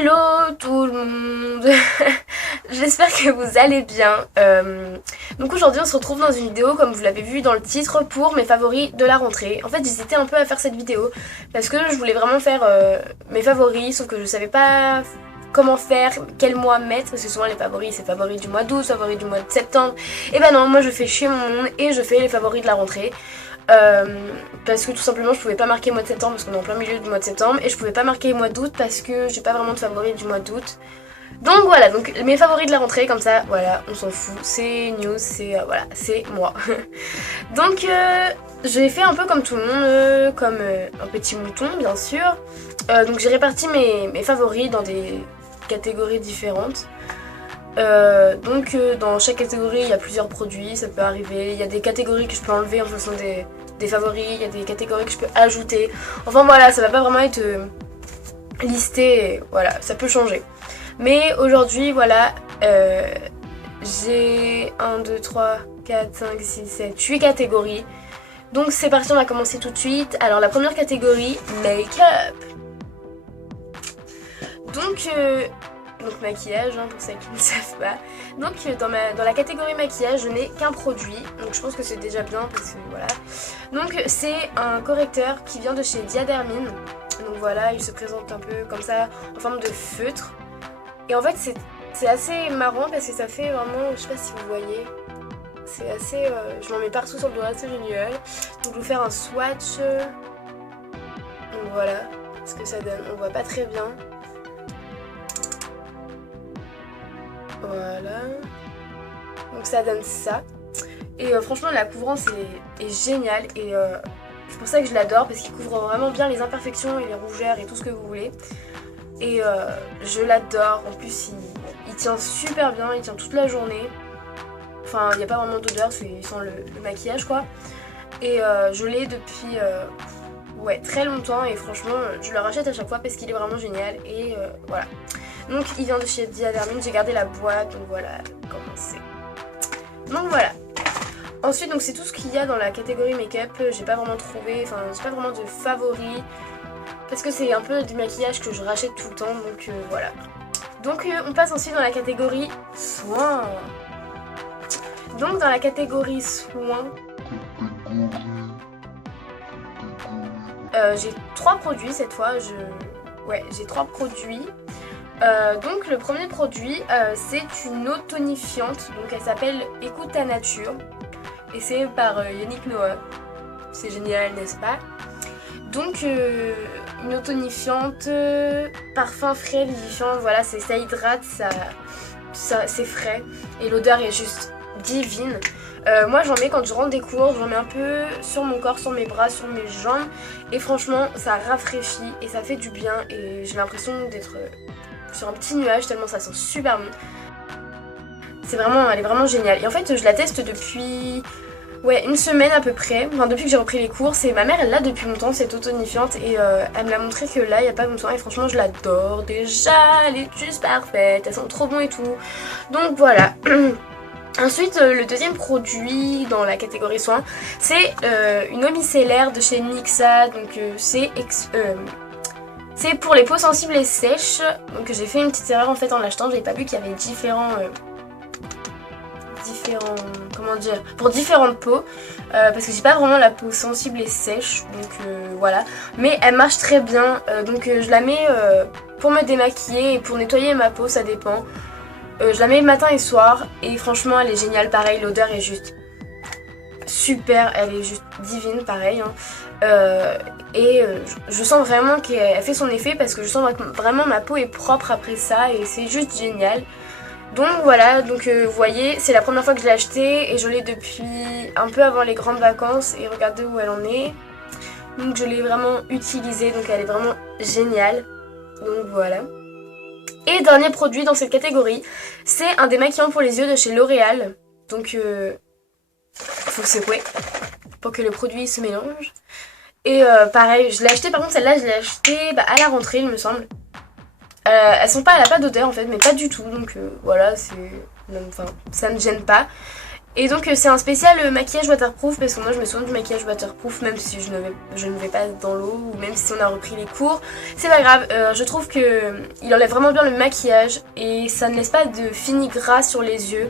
Hello tout le monde. J'espère que vous allez bien. Donc aujourd'hui on se retrouve dans une vidéo comme vous l'avez vu dans le titre pour mes favoris de la rentrée. En fait j'hésitais un peu à faire cette vidéo parce que je voulais vraiment faire mes favoris sauf que je savais pas comment faire, quel mois mettre parce que souvent les favoris c'est favoris du mois d'août, favoris du mois de septembre. Et ben non, moi je fais chez mon monde et je fais les favoris de la rentrée. Parce que tout simplement je pouvais pas marquer le mois de septembre parce qu'on est en plein milieu du mois de septembre et je pouvais pas marquer le mois d'août parce que j'ai pas vraiment de favoris du mois d'août. Donc voilà, donc mes favoris de la rentrée comme ça, voilà, on s'en fout, c'est news, c'est voilà, c'est moi. Donc j'ai fait un peu comme tout le monde, comme un petit mouton bien sûr. Donc j'ai réparti mes favoris dans des catégories différentes. Dans chaque catégorie il y a plusieurs produits, ça peut arriver, il y a des catégories que je peux enlever en fonction des favoris, il y a des catégories que je peux ajouter, enfin voilà, ça va pas vraiment être listé, voilà, ça peut changer. Mais aujourd'hui voilà, j'ai 1, 2, 3, 4, 5, 6, 7, 8 catégories. Donc c'est parti, on va commencer tout de suite. Alors la première catégorie, make-up. Donc maquillage, hein, pour celles qui ne savent pas. Donc dans la catégorie maquillage, je n'ai qu'un produit. Donc je pense que c'est déjà bien parce que voilà. Donc c'est un correcteur qui vient de chez Diadermine. Donc voilà, il se présente un peu comme ça, en forme de feutre. Et en fait c'est assez marrant parce que ça fait vraiment, je sais pas si vous voyez, c'est assez, je m'en mets partout sur le doigt, c'est génial. Donc je vais vous faire un swatch. Donc voilà ce que ça donne, on voit pas très bien. Voilà, donc ça donne ça. Et franchement la couvrance est géniale et c'est pour ça que je l'adore parce qu'il couvre vraiment bien les imperfections et les rougeurs et tout ce que vous voulez. Et je l'adore, en plus il tient super bien, il tient toute la journée. Enfin il n'y a pas vraiment d'odeur, c'est sans le maquillage quoi. Et je l'ai depuis ouais, très longtemps et franchement je le rachète à chaque fois parce qu'il est vraiment génial et voilà. Donc il vient de chez Diadermine, j'ai gardé la boîte, donc voilà comment c'est. Donc voilà. Ensuite donc c'est tout ce qu'il y a dans la catégorie make-up, j'ai pas vraiment trouvé, enfin j'ai pas vraiment de favoris. Parce que c'est un peu du maquillage que je rachète tout le temps, donc voilà. Donc on passe ensuite dans la catégorie soins. Donc dans la catégorie soins, j'ai 3 produits cette fois, ouais j'ai 3 produits. Donc le premier produit c'est une eau tonifiante, donc elle s'appelle Écoute ta nature et c'est par Yannick Noah, c'est génial n'est-ce pas? Donc une eau tonifiante, parfum frais, vivifiant, voilà ça hydrate, c'est frais et l'odeur est juste divine. Moi j'en mets quand je rentre des cours, j'en mets un peu sur mon corps, sur mes bras, sur mes jambes et franchement ça rafraîchit et ça fait du bien et j'ai l'impression d'être sur un petit nuage tellement ça sent super bon. Elle est vraiment géniale. Et en fait je la teste depuis ouais, une semaine à peu près, enfin depuis que j'ai repris les cours. C'est ma mère, elle l'a depuis longtemps cette eau tonifiante et elle me l'a montré que là il n'y a pas longtemps et franchement je l'adore déjà, elle est juste parfaite, elle sent trop bon et tout. Donc voilà. Ensuite le deuxième produit dans la catégorie soins c'est une eau micellaire de chez Nixa, donc c'est pour les peaux sensibles et sèches. Donc j'ai fait une petite erreur en fait en l'achetant, j'avais pas vu qu'il y avait comment dire, pour différentes peaux parce que j'ai pas vraiment la peau sensible et sèche donc voilà, mais elle marche très bien donc je la mets pour me démaquiller et pour nettoyer ma peau, ça dépend. Je la mets matin et soir et franchement elle est géniale, pareil l'odeur est juste super, elle est juste divine pareil hein. Je sens vraiment qu'elle fait son effet parce que je sens vraiment ma peau est propre après ça et c'est juste génial. Donc voilà, donc vous voyez, c'est la première fois que je l'ai acheté et je l'ai depuis un peu avant les grandes vacances et regardez où elle en est. Donc je l'ai vraiment utilisée, donc elle est vraiment géniale. Donc voilà. Et dernier produit dans cette catégorie, c'est un démaquillant pour les yeux de chez L'Oréal. Donc faut secouer pour que le produit se mélange. Et pareil, je l'ai acheté, par contre celle-là je l'ai acheté à la rentrée il me semble. Elle a pas d'odeur en fait, mais pas du tout, donc voilà, enfin, ça ne gêne pas. Et donc c'est un spécial maquillage waterproof parce que moi je me souviens du maquillage waterproof même si je ne vais pas dans l'eau ou même si on a repris les cours. C'est pas grave, je trouve que il enlève vraiment bien le maquillage et ça ne laisse pas de fini gras sur les yeux.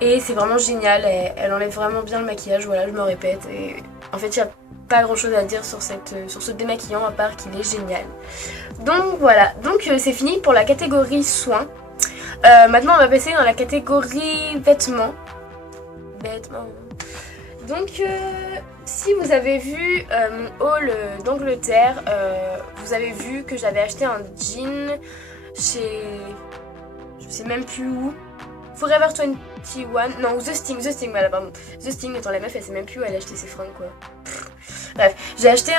Et c'est vraiment génial, elle enlève vraiment bien le maquillage, voilà je me répète. Et en fait il n'y a pas grand chose à dire sur ce démaquillant à part qu'il est génial. Donc voilà, donc c'est fini pour la catégorie soins. Maintenant on va passer dans la catégorie vêtements. Donc si vous avez vu mon haul d'Angleterre, vous avez vu que j'avais acheté un jean chez... je sais même plus où. Forever 21, non The Sting, voilà pardon. The Sting étant la meuf, elle sait même plus où elle a acheté ses fringues quoi. Bref, j'ai acheté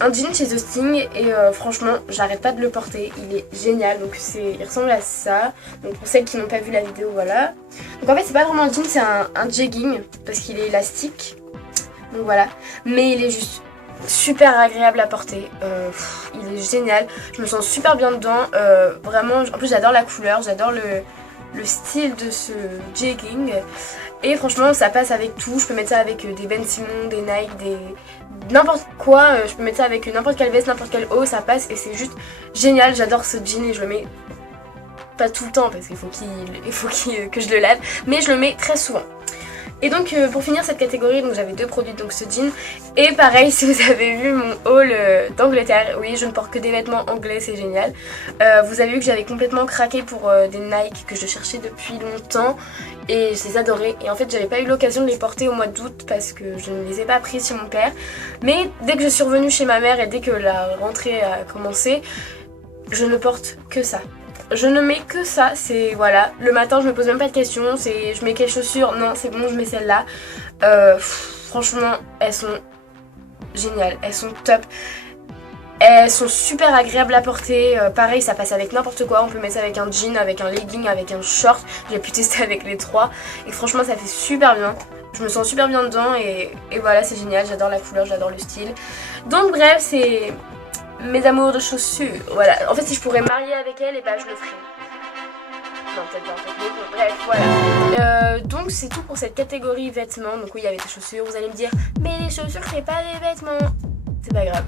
un jean chez The Sting et franchement j'arrête pas de le porter, il est génial, donc il ressemble à ça, donc pour celles qui n'ont pas vu la vidéo voilà. Donc en fait c'est pas vraiment un jean, c'est un jegging parce qu'il est élastique, donc voilà, mais il est juste super agréable à porter, il est génial, je me sens super bien dedans, vraiment, en plus j'adore la couleur, j'adore le style de ce jegging et franchement ça passe avec tout, je peux mettre ça avec des Ben Simon, des Nike, n'importe quoi, je peux mettre ça avec n'importe quelle veste, n'importe quelle haut, ça passe et c'est juste génial, j'adore ce jean et je le mets pas tout le temps parce qu'il faut que je le lave, mais je le mets très souvent. Et donc pour finir cette catégorie, donc j'avais deux produits, donc ce jean et pareil si vous avez vu mon haul d'Angleterre, oui je ne porte que des vêtements anglais, c'est génial. Vous avez vu que j'avais complètement craqué pour des Nike que je cherchais depuis longtemps et je les adorais et en fait j'avais pas eu l'occasion de les porter au mois d'août parce que je ne les ai pas prises chez mon père, mais dès que je suis revenue chez ma mère et dès que la rentrée a commencé, je ne porte que ça. Je ne mets que ça, c'est voilà, le matin je me pose même pas de questions, c'est je mets quelles chaussures, non c'est bon je mets celle-là. Franchement elles sont géniales, elles sont top, elles sont super agréables à porter, pareil ça passe avec n'importe quoi, on peut mettre ça avec un jean, avec un legging, avec un short, j'ai pu tester avec les trois et franchement ça fait super bien. Je me sens super bien dedans et voilà c'est génial, j'adore la couleur, j'adore le style. Donc bref c'est... mes amours de chaussures, voilà. En fait, si je pourrais marier avec elle, et bah je le ferais. Non, peut-être pas en fait, mais bon, bref, voilà. Donc c'est tout pour cette catégorie vêtements. Donc oui, il y avait des chaussures, vous allez me dire, mais les chaussures, c'est pas des vêtements. C'est pas grave.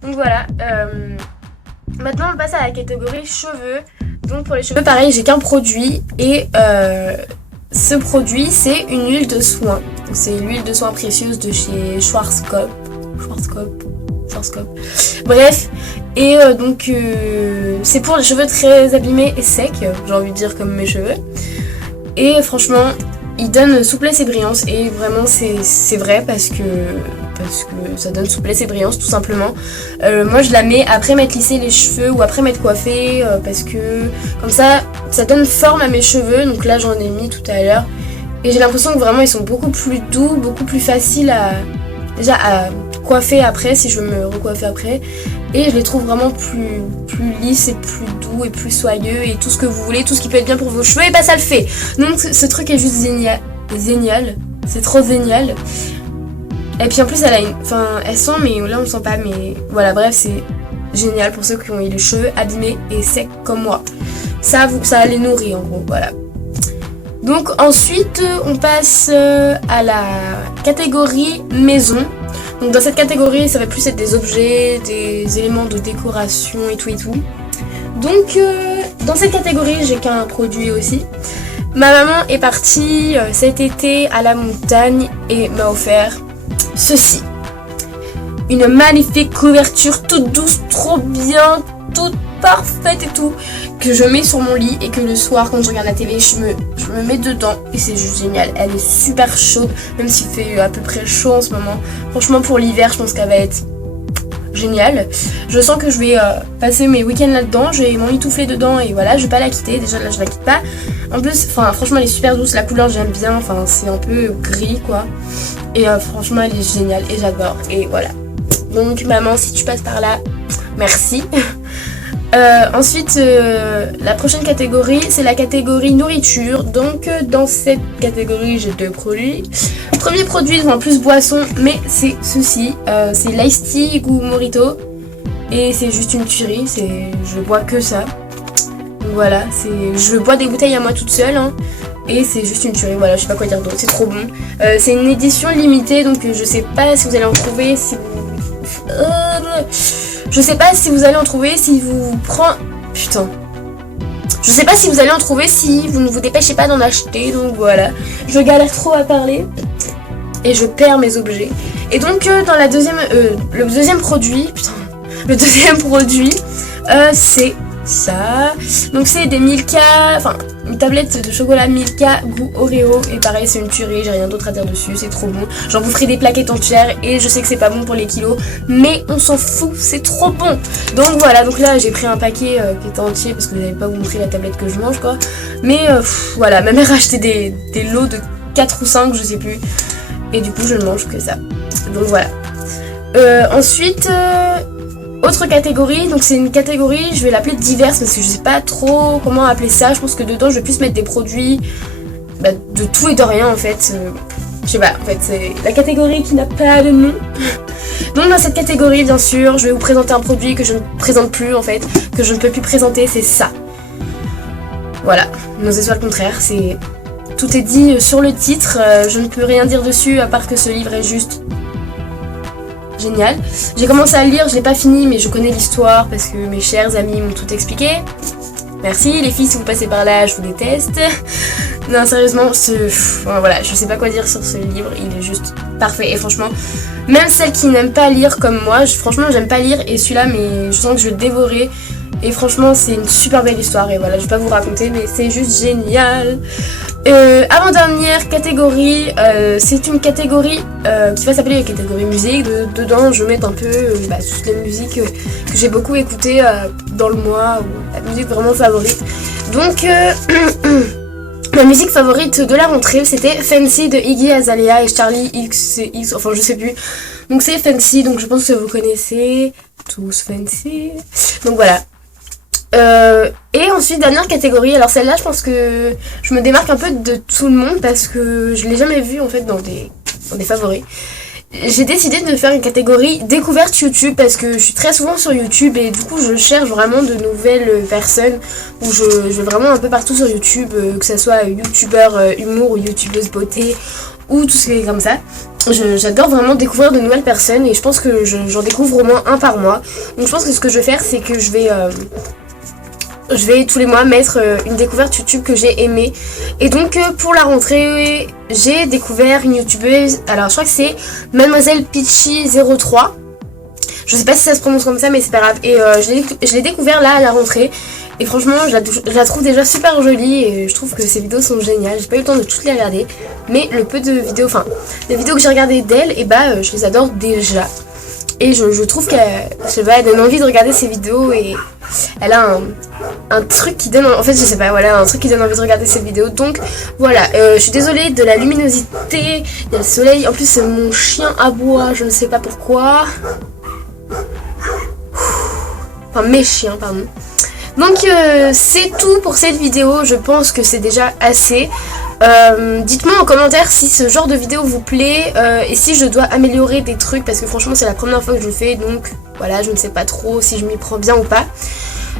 Donc voilà. Maintenant, on passe à la catégorie cheveux. Donc pour les cheveux, pareil, j'ai qu'un produit. Et ce produit, c'est une huile de soin. C'est l'huile de soin précieuse de chez Schwarzkopf. Bref, et donc c'est pour les cheveux très abîmés et secs, j'ai envie de dire comme mes cheveux. Et franchement, il donne souplesse et brillance et vraiment c'est vrai parce que ça donne souplesse et brillance tout simplement. Moi je la mets après m'être lissé les cheveux ou après m'être coiffée parce que comme ça donne forme à mes cheveux. Donc là j'en ai mis tout à l'heure et j'ai l'impression que vraiment ils sont beaucoup plus doux, beaucoup plus faciles à coiffer après si je veux me recoiffer après et je les trouve vraiment plus lisses et plus doux et plus soyeux et tout ce que vous voulez, tout ce qui peut être bien pour vos cheveux et bah ça le fait. Donc ce truc est juste génial, c'est trop génial. Et puis en plus elle a elle sent mais là on ne sent pas mais voilà bref c'est génial pour ceux qui ont eu les cheveux abîmés et secs comme moi. Ça les nourrit en gros, voilà. Donc ensuite on passe à la catégorie maison. Donc dans cette catégorie ça va plus être des objets, des éléments de décoration et tout. Donc dans cette catégorie j'ai qu'un produit aussi. Ma maman est partie cet été à la montagne et m'a offert ceci. Une magnifique couverture toute douce, trop bien, toute parfaite et tout, que je mets sur mon lit et que le soir quand je regarde la télé je me mets dedans et c'est juste génial. Elle est super chaude même s'il fait à peu près chaud en ce moment. Franchement pour l'hiver je pense qu'elle va être géniale. Je sens que je vais passer mes week-ends là-dedans, je vais m'emmitoufler dedans et voilà, je vais pas la quitter, déjà là je la quitte pas. En plus, franchement elle est super douce, la couleur j'aime bien, c'est un peu gris quoi. Et franchement elle est géniale et j'adore et voilà. Donc maman si tu passes par là, merci. Ensuite, la prochaine catégorie, c'est la catégorie nourriture. Donc, dans cette catégorie, j'ai deux produits. Premier produit, en plus boisson, mais c'est ceci. C'est l'Ice Tea goût Mojito. Et c'est juste une tuerie. Je bois que ça. Donc voilà, je bois des bouteilles à moi toute seule. Hein. Et c'est juste une tuerie, voilà, je sais pas quoi dire d'autre, c'est trop bon. C'est une édition limitée, donc je sais pas si vous allez en trouver, si vous... je sais pas si vous allez en trouver, si vous prenez... Putain. Je sais pas si vous allez en trouver si vous ne vous dépêchez pas d'en acheter, donc voilà. Je galère trop à parler. Et je perds mes objets. Et donc dans la deuxième... le deuxième produit... Putain. Le deuxième produit, c'est ça. Donc c'est des Milka... Enfin, une tablette de chocolat Milka goût Oreo. Et pareil, c'est une tuerie, j'ai rien d'autre à dire dessus, c'est trop bon. J'en vous ferai des plaquettes entières et je sais que c'est pas bon pour les kilos. Mais on s'en fout, c'est trop bon. Donc voilà, donc là j'ai pris un paquet qui était entier parce que je n'avais pas vous montrer la tablette que je mange quoi. Mais voilà, ma mère a acheté des lots de 4 ou 5, je sais plus. Et du coup je ne mange que ça. Donc voilà. Ensuite... autre catégorie, donc c'est une catégorie, je vais l'appeler diverse parce que je sais pas trop comment appeler ça. Je pense que dedans je vais plus mettre des produits de tout et de rien en fait. Je sais pas, en fait c'est la catégorie qui n'a pas de nom. Donc dans cette catégorie bien sûr, je vais vous présenter un produit que je ne présente plus en fait, que je ne peux plus présenter, c'est ça. Voilà, non c'est soit le contraire, c'est... Tout est dit sur le titre, je ne peux rien dire dessus à part que ce livre est juste... génial. J'ai commencé à le lire, je l'ai pas fini mais je connais l'histoire parce que mes chers amis m'ont tout expliqué. Merci les filles si vous passez par là, je vous déteste. Non sérieusement, voilà, je sais pas quoi dire sur ce livre, il est juste parfait et franchement, même celles qui n'aiment pas lire comme moi, franchement j'aime pas lire et celui-là mais je sens que je vais le dévorer. Et franchement c'est une super belle histoire et voilà, je vais pas vous raconter mais c'est juste génial. Avant-dernière catégorie, c'est une catégorie qui va s'appeler la catégorie musique. Dedans je vais mettre un peu toutes les musiques que j'ai beaucoup écoutées dans le mois, ou la musique vraiment favorite. Donc ma musique favorite de la rentrée c'était Fancy de Iggy Azalea et Charlie XCX, enfin je sais plus. Donc c'est Fancy, donc je pense que vous connaissez tous Fancy. Donc voilà. Et ensuite dernière catégorie, alors celle-là je pense que je me démarque un peu de tout le monde parce que je l'ai jamais vue en fait dans des favoris. J'ai décidé de faire une catégorie découverte YouTube parce que je suis très souvent sur YouTube et du coup je cherche vraiment de nouvelles personnes où je vais vraiment un peu partout sur YouTube, que ce soit youtubeur humour ou youtubeuse beauté ou tout ce qui est comme ça. J'adore vraiment découvrir de nouvelles personnes et je pense que j'en découvre au moins un par mois. Donc je pense que ce que je vais faire c'est que je vais tous les mois mettre une découverte YouTube que j'ai aimée. Et donc pour la rentrée j'ai découvert une youtubeuse, alors je crois que c'est Mademoiselle Peachy 03. Je sais pas si ça se prononce comme ça mais c'est pas grave. Et je l'ai découvert là à la rentrée. Et franchement je la trouve déjà super jolie et je trouve que ses vidéos sont géniales. J'ai pas eu le temps de toutes les regarder. Mais le peu de vidéos, enfin les vidéos que j'ai regardées d'elle, et je les adore déjà. Et je trouve qu'elle donne envie de regarder ses vidéos et elle a un truc qui donne, en fait je sais pas, voilà, un truc qui donne envie de regarder ses vidéos. Donc voilà, je suis désolée de la luminosité, il y a le soleil, en plus mon chien aboie, je ne sais pas pourquoi. Enfin mes chiens, pardon. Donc c'est tout pour cette vidéo, je pense que c'est déjà assez. Dites-moi en commentaire si ce genre de vidéo vous plaît et si je dois améliorer des trucs parce que franchement c'est la première fois que je le fais, donc voilà, je ne sais pas trop si je m'y prends bien ou pas.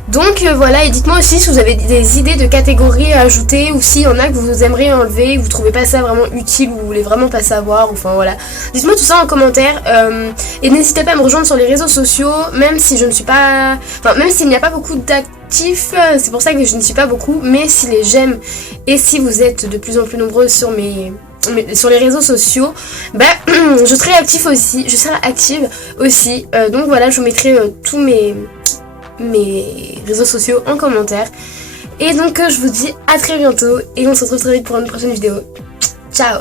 Donc voilà, et dites-moi aussi si vous avez des idées de catégories à ajouter ou s'il y en a que vous aimeriez enlever, vous trouvez pas ça vraiment utile ou vous voulez vraiment pas savoir, enfin voilà. Dites-moi tout ça en commentaire et n'hésitez pas à me rejoindre sur les réseaux sociaux, même si je ne suis pas... Enfin, même s'il n'y a pas beaucoup d'actifs, c'est pour ça que je ne suis pas beaucoup, mais si les j'aime et si vous êtes de plus en plus nombreux sur sur les réseaux sociaux, je serai active aussi, donc voilà, je vous mettrai tous mes réseaux sociaux en commentaire. Et donc je vous dis à très bientôt et on se retrouve très vite pour une prochaine vidéo. Ciao.